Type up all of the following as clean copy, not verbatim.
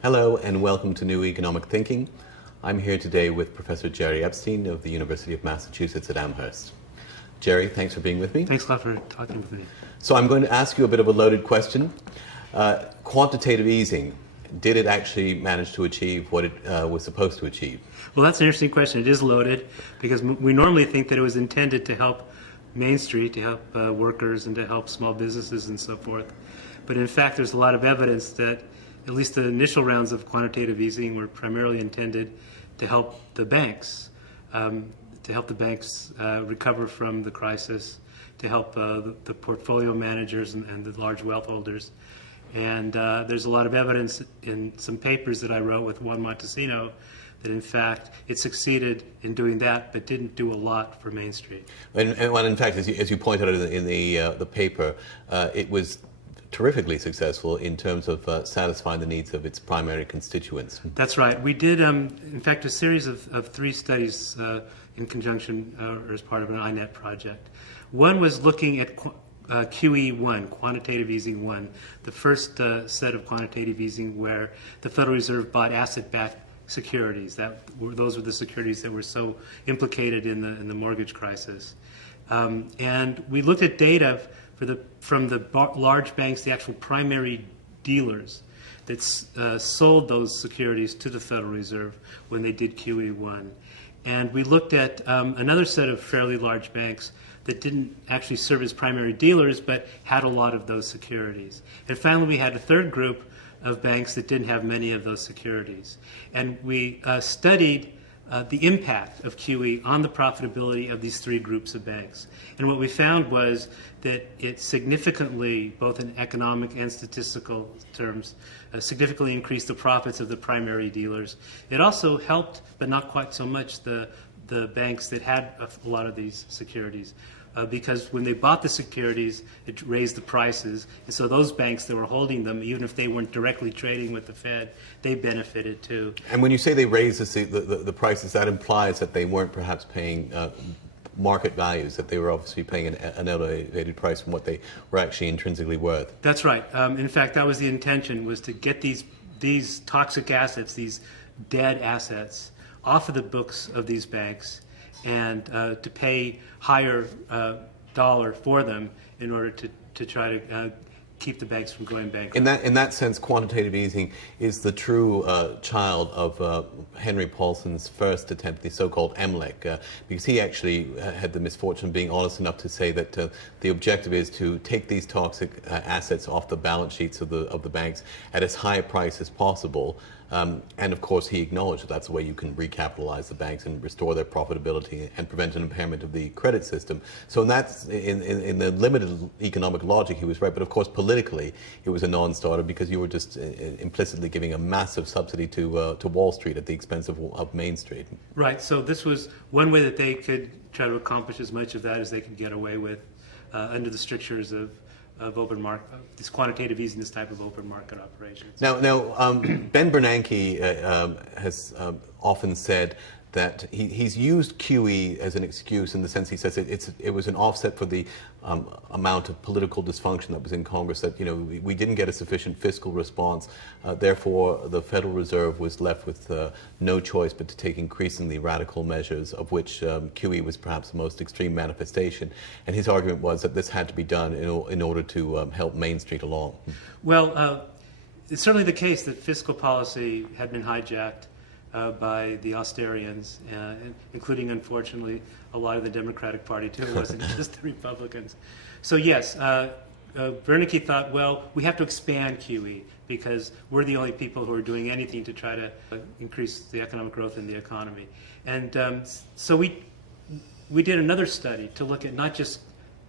Hello and welcome to New Economic Thinking. I'm here today with Professor Gerry Epstein of the University of Massachusetts at Amherst. Gerry, thanks for being with me. Thanks a lot for talking with me. So I'm going to ask you a bit of a loaded question. Quantitative easing, did it actually manage to achieve what it was supposed to achieve? Well, that's an interesting question. It is loaded because we normally think that it was intended to help Main Street, to help workers and to help small businesses and so forth. But in fact, there's a lot of evidence that at least the initial rounds of quantitative easing were primarily intended to help the banks, recover from the crisis, to help the portfolio managers and the large wealth holders. And there's a lot of evidence in some papers that I wrote with Juan Montesino that in fact it succeeded in doing that, but didn't do a lot for Main Street. And in fact, as you pointed out in the paper, it was terrifically successful in terms of satisfying the needs of its primary constituents. That's right. We did, in fact, a series of three studies in conjunction or as part of an INET project. One was looking at QE1, quantitative easing 1, the first set of quantitative easing where the Federal Reserve bought asset-backed securities. Those were the securities that were so implicated in the mortgage crisis. And we looked at data from the large banks, the actual primary dealers that sold those securities to the Federal Reserve when they did QE1. And we looked at another set of fairly large banks that didn't actually serve as primary dealers but had a lot of those securities. And finally, we had a third group of banks that didn't have many of those securities. And we studied the impact of QE on the profitability of these three groups of banks. And what we found was that it significantly, both in economic and statistical terms, significantly increased the profits of the primary dealers. It also helped, but not quite so much, the banks that had a lot of these securities. Because when they bought the securities, it raised the prices. And so those banks that were holding them, even if they weren't directly trading with the Fed, they benefited too. And when you say they raised the prices, that implies that they weren't perhaps paying market values, that they were obviously paying an elevated price from what they were actually intrinsically worth. That's right. In fact, that was the intention, was to get these toxic assets, these dead assets, off of the books of these banks and to pay higher dollar for them in order to try to keep the banks from going bankrupt. In that sense, quantitative easing is the true child of Henry Paulson's first attempt, the so-called MLEC, because he actually had the misfortune of being honest enough to say that the objective is to take these toxic assets off the balance sheets of the banks at as high a price as possible. And of course, he acknowledged that that's the way you can recapitalize the banks and restore their profitability and prevent an impairment of the credit system. So in the limited economic logic, he was right. But of course, politically, it was a non-starter because you were just implicitly giving a massive subsidy to Wall Street at the expense of Main Street. Right. So this was one way that they could try to accomplish as much of that as they could get away with under the strictures of open market, this quantitative easing, this type of open market operations. Now, Ben Bernanke has often said that he's used QE as an excuse in the sense he says it was an offset for the amount of political dysfunction that was in Congress, that we didn't get a sufficient fiscal response, therefore the Federal Reserve was left with no choice but to take increasingly radical measures, of which QE was perhaps the most extreme manifestation. And his argument was that this had to be done in order to help Main Street along. Well, it's certainly the case that fiscal policy had been hijacked by the Austerians, including, unfortunately, a lot of the Democratic Party, too. It wasn't just the Republicans. So, yes, Bernanke thought, well, we have to expand QE because we're the only people who are doing anything to try to increase the economic growth in the economy. And so we did another study to look at not just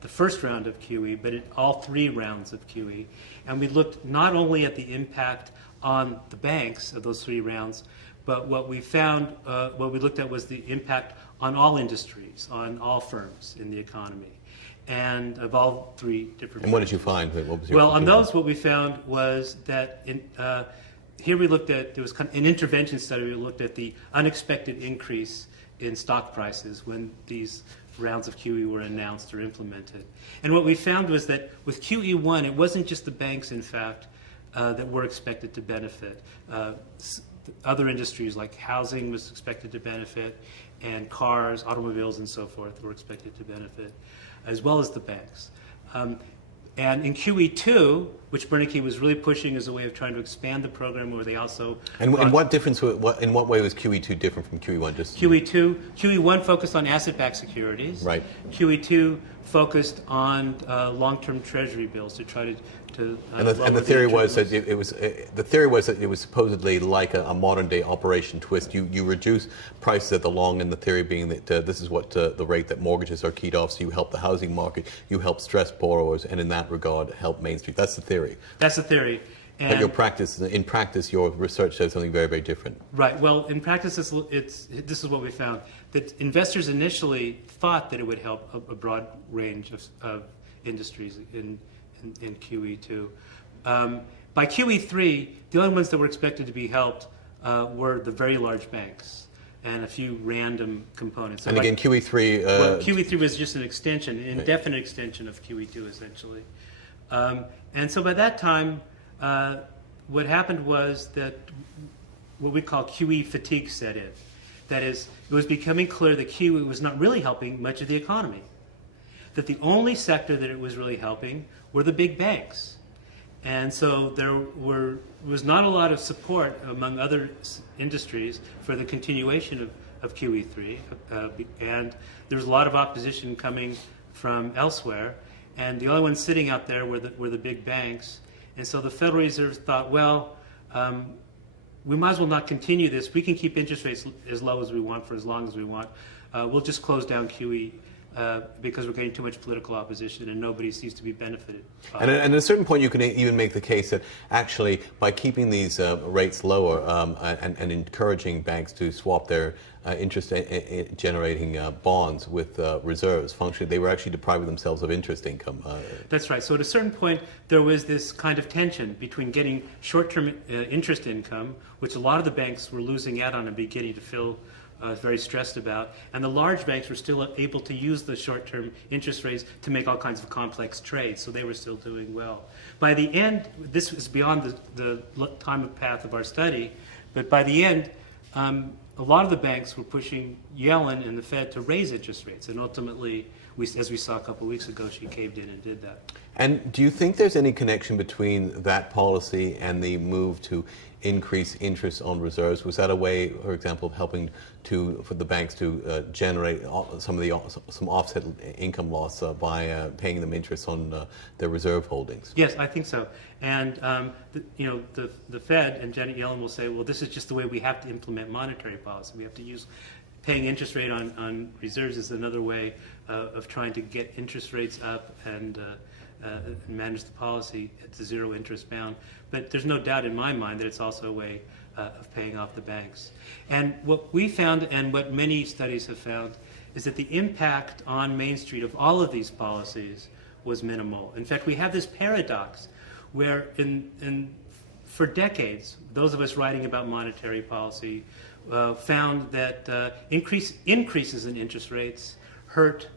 the first round of QE, but at all three rounds of QE. And we looked not only at the impact on the banks of those three rounds, but what we found, what we looked at was the impact on all industries, on all firms in the economy, and of all three different. And what did you find? What was your on those, what we found was that here we looked at, there was kind of an intervention study. We looked at the unexpected increase in stock prices when these rounds of QE were announced or implemented. And what we found was that with QE1, it wasn't just the banks, in fact, that were expected to benefit. Other industries like housing was expected to benefit, and cars, automobiles, and so forth were expected to benefit, as well as the banks. And in QE2, which Bernanke was really pushing as a way of trying to expand the program, where they also... And what difference? In what way was QE2 different from QE1? QE1 focused on asset-backed securities. Right. QE2 focused on long-term Treasury bills to try to and the theory was that it was supposedly like a modern day Operation Twist. You reduce prices at the long end. The theory being that this is what the rate that mortgages are keyed off. So you help the housing market, you help stressed borrowers, and in that regard, help Main Street. That's the theory. That's the theory. But in practice, your research says something very, very different. Right. Well, in practice, this is what we found: that investors initially thought that it would help a broad range of industries in QE2. By QE3, the only ones that were expected to be helped were the very large banks and a few random components. So and again, QE3... QE3 was just an extension, an indefinite extension of QE2, essentially. And so by that time, what happened was that what we call QE fatigue set in. That is, it was becoming clear that QE was not really helping much of the economy. That the only sector that it was really helping were the big banks. And so there was not a lot of support among other industries for the continuation of QE3. And there was a lot of opposition coming from elsewhere. And the only ones sitting out there were the big banks. And so the Federal Reserve thought, well, we might as well not continue this. We can keep interest rates as low as we want for as long as we want. We'll just close down QE because we're getting too much political opposition and nobody seems to be benefited. And at a certain point, you can even make the case that actually by keeping these rates lower and encouraging banks to swap their interest-generating bonds with reserves, functionally, they were actually depriving themselves of interest income. That's right. So at a certain point, there was this kind of tension between getting short-term interest income, which a lot of the banks were losing out on and beginning to feel very stressed about, and the large banks were still able to use the short-term interest rates to make all kinds of complex trades, so they were still doing well. By the end, this was beyond the time of path of our study, but by the end, a lot of the banks were pushing Yellen and the Fed to raise interest rates, and ultimately, as we saw a couple of weeks ago, she caved in and did that. And do you think there's any connection between that policy and the move to increase interest on reserves? Was that a way, for example, of helping for the banks to generate some offset income loss by paying them interest on their reserve holdings? Yes, I think so. And the Fed and Janet Yellen will say, well, this is just the way we have to implement monetary policy. We have to use paying interest rate on reserves is another way of trying to get interest rates up and manage the policy at the zero interest bound. But there's no doubt in my mind that it's also a way of paying off the banks. And what we found, and what many studies have found, is that the impact on Main Street of all of these policies was minimal. In fact, we have this paradox where for decades, those of us writing about monetary policy found that increases in interest rates hurt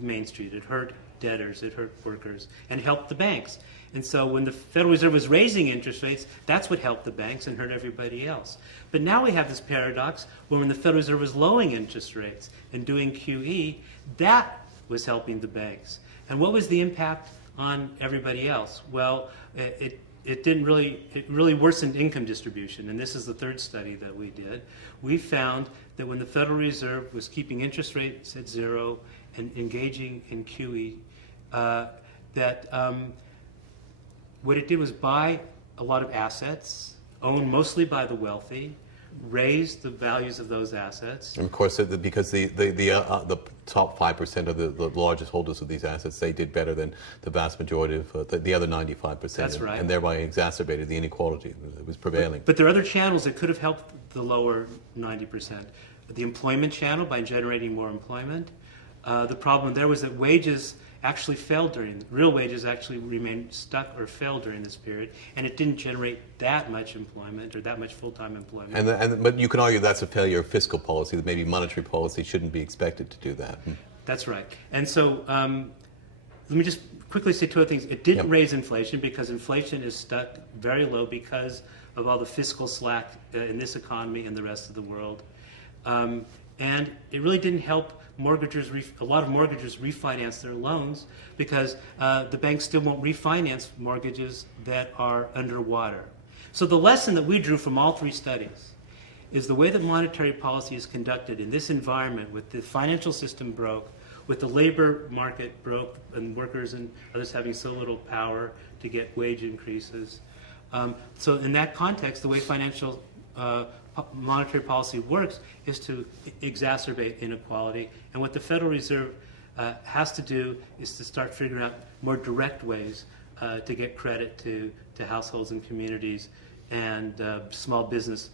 Main Street. It hurt debtors, it hurt workers, and helped the banks. And so when the Federal Reserve was raising interest rates, that's what helped the banks and hurt everybody else. But now we have this paradox where when the Federal Reserve was lowering interest rates and doing QE, that was helping the banks. And what was the impact on everybody else? Well, it really worsened income distribution, and this is the third study that we did. We found that when the Federal Reserve was keeping interest rates at zero and engaging in QE, what it did was buy a lot of assets, owned mostly by the wealthy, raise the values of those assets. And of course, because the top 5% of the largest holders of these assets, they did better than the vast majority of the other 95%. That's right. And thereby exacerbated the inequality that was prevailing. But there are other channels that could have helped the lower 90%. The employment channel, by generating more employment. The problem there was that wages actually fell real wages actually remained stuck or fell during this period, and it didn't generate that much employment or that much full-time employment. But you can argue that's a failure of fiscal policy, that maybe monetary policy shouldn't be expected to do that. That's right. And so let me just quickly say two other things. It didn't Yep. raise inflation because inflation is stuck very low because of all the fiscal slack in this economy and the rest of the world. And it really didn't help mortgagers. A lot of mortgagers refinance their loans because the banks still won't refinance mortgages that are underwater. So the lesson that we drew from all three studies is the way that monetary policy is conducted in this environment, with the financial system broke, with the labor market broke, and workers and others having so little power to get wage increases. So in that context, the way financial monetary policy works is to exacerbate inequality. And what the Federal Reserve has to do is to start figuring out more direct ways to get credit to households and communities and small business,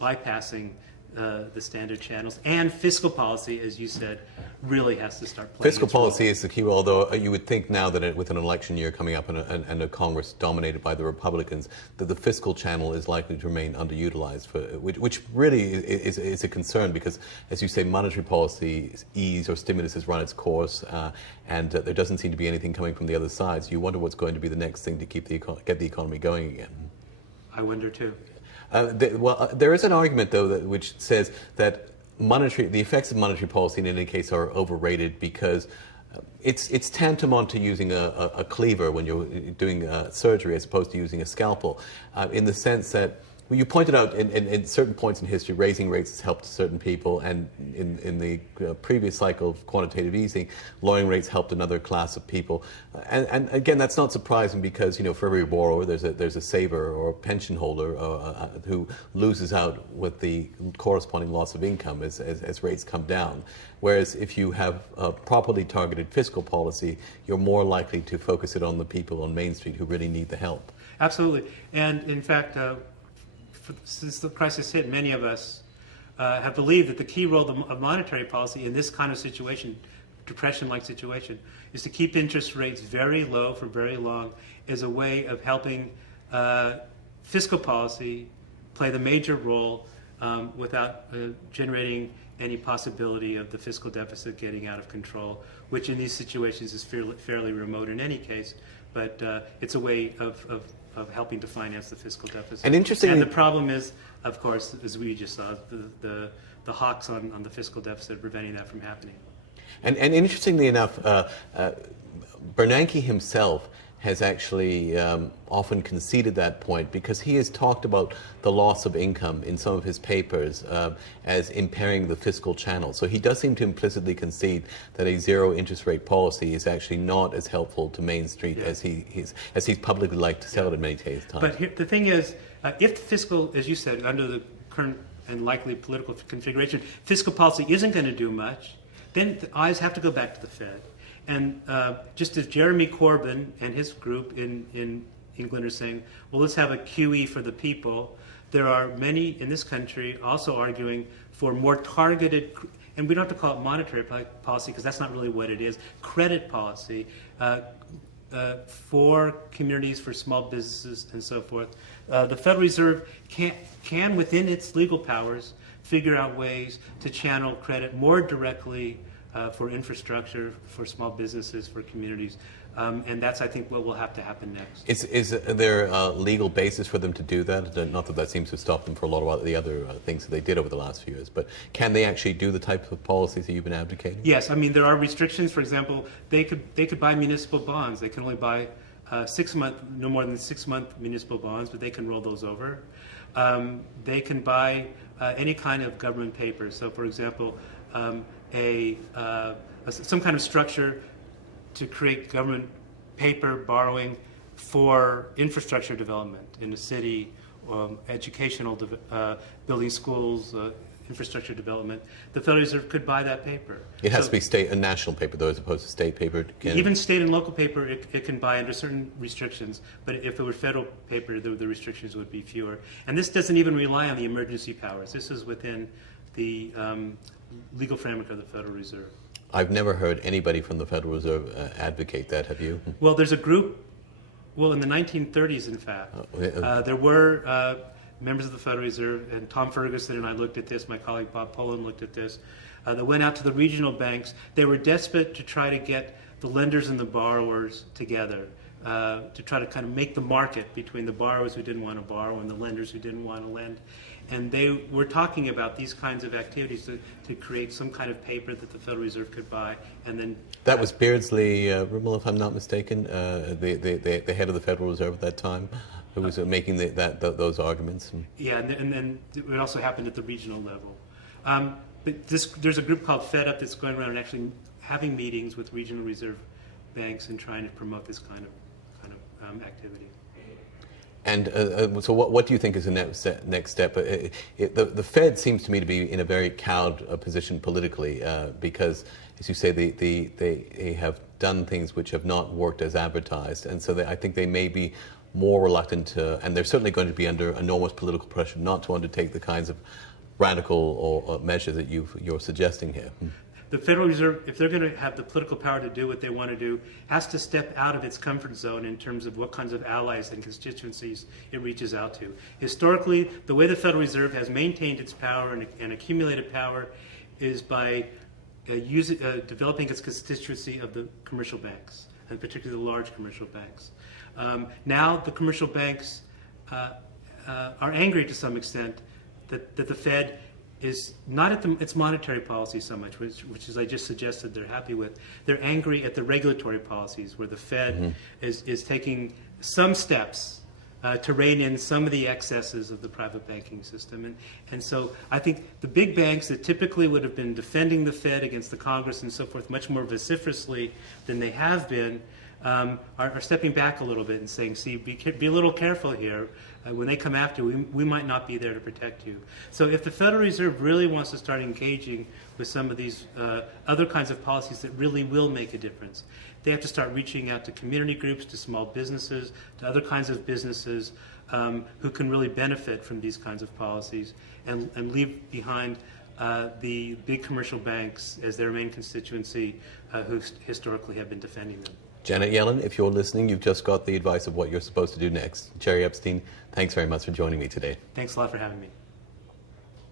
bypassing the standard channels. And fiscal policy, as you said, really has to start playing Fiscal its role. policy is the key, although you would think now that with an election year coming up and a Congress dominated by the Republicans, that the fiscal channel is likely to remain underutilized, which really is a concern because, as you say, monetary policy ease or stimulus has run its course, and there doesn't seem to be anything coming from the other side. So you wonder what's going to be the next thing to get the economy going again. I wonder too. There is an argument, though, which says that the effects of monetary policy in any case are overrated because it's tantamount to using a cleaver when you're doing surgery as opposed to using a scalpel, in the sense that, well, you pointed out in certain points in history, raising rates has helped certain people, and in the previous cycle of quantitative easing, lowering rates helped another class of people. And again, that's not surprising because, for every borrower, there's a saver or a pension holder who loses out with the corresponding loss of income as rates come down. Whereas if you have a properly targeted fiscal policy, you're more likely to focus it on the people on Main Street who really need the help. Absolutely. And in fact, since the crisis hit, many of us have believed that the key role of monetary policy in this kind of situation, depression-like situation, is to keep interest rates very low for very long as a way of helping fiscal policy play the major role without generating any possibility of the fiscal deficit getting out of control, which in these situations is fairly remote in any case, but it's a way of helping to finance the fiscal deficit. And interestingly, and the problem is, of course, as we just saw, the hawks on the fiscal deficit preventing that from happening. And interestingly enough, Bernanke himself has actually often conceded that point because he has talked about the loss of income in some of his papers as impairing the fiscal channel. So he does seem to implicitly concede that a zero interest rate policy is actually not as helpful to Main Street as he's publicly liked to sell it in many times. But here, the thing is, if the fiscal, as you said, under the current and likely political configuration, fiscal policy isn't going to do much, then the eyes have to go back to the Fed. And just as Jeremy Corbyn and his group in England are saying, well, let's have a QE for the people, there are many in this country also arguing for more targeted, and we don't have to call it monetary policy because that's not really what it is, credit policy for communities, for small businesses, and so forth. The Federal Reserve can, within its legal powers, figure out ways to channel credit more directly for infrastructure, for small businesses, for communities. And that's, I think, what will have to happen next. Is there a legal basis for them to do that? Not that seems to have stopped them for a lot of the other things that they did over the last few years, but can they actually do the type of policies that you've been advocating? Yes, I mean, there are restrictions. For example, they could buy municipal bonds. They can only buy no more than 6-month municipal bonds, but they can roll those over. They can buy any kind of government paper. So, for example, some kind of structure to create government paper borrowing for infrastructure development in a city, educational building schools, infrastructure development. The Federal Reserve could buy that paper. It has to be state and national paper, though, as opposed to state paper. Even state and local paper, it can buy under certain restrictions. But if it were federal paper, the restrictions would be fewer. And this doesn't even rely on the emergency powers. This is within the legal framework of the Federal Reserve. I've never heard anybody from the Federal Reserve advocate that, have you? Well, there's a group, in the 1930s, in fact, there were members of the Federal Reserve, and Tom Ferguson and I looked at this, my colleague Bob Poland looked at this, that went out to the regional banks. They were desperate to try to get the lenders and the borrowers together to try to kind of make the market between the borrowers who didn't want to borrow and the lenders who didn't want to lend. And they were talking about these kinds of activities to create some kind of paper that the Federal Reserve could buy, and then... That was Beardsley Rimmel, if I'm not mistaken, the head of the Federal Reserve at that time, who was making those arguments. Yeah, and then it also happened at the regional level. But there's a group called Fed Up that's going around and actually having meetings with regional reserve banks and trying to promote this kind of activity. And so what do you think is the next step? The Fed seems to me to be in a very cowed position politically because, as you say, they have done things which have not worked as advertised. And so I think they may be more reluctant to, and they're certainly going to be under enormous political pressure not to undertake the kinds of radical or measures that you're suggesting here. The Federal Reserve, if they're going to have the political power to do what they want to do, has to step out of its comfort zone in terms of what kinds of allies and constituencies it reaches out to. Historically, the way the Federal Reserve has maintained its power and accumulated power is by developing its constituency of the commercial banks, and particularly the large commercial banks. Now the commercial banks are angry to some extent that the Fed is not at its monetary policy so much, which as I just suggested they're happy with. They're angry at the regulatory policies where the Fed is taking some steps to rein in some of the excesses of the private banking system. And so I think the big banks that typically would have been defending the Fed against the Congress and so forth much more vociferously than they have been are stepping back a little bit and saying, see, be a little careful here. When they come after you, we might not be there to protect you. So if the Federal Reserve really wants to start engaging with some of these other kinds of policies that really will make a difference, they have to start reaching out to community groups, to small businesses, to other kinds of businesses who can really benefit from these kinds of policies and leave behind the big commercial banks as their main constituency who historically have been defending them. Janet Yellen, if you're listening, you've just got the advice of what you're supposed to do next. Gerry Epstein, thanks very much for joining me today. Thanks a lot for having me.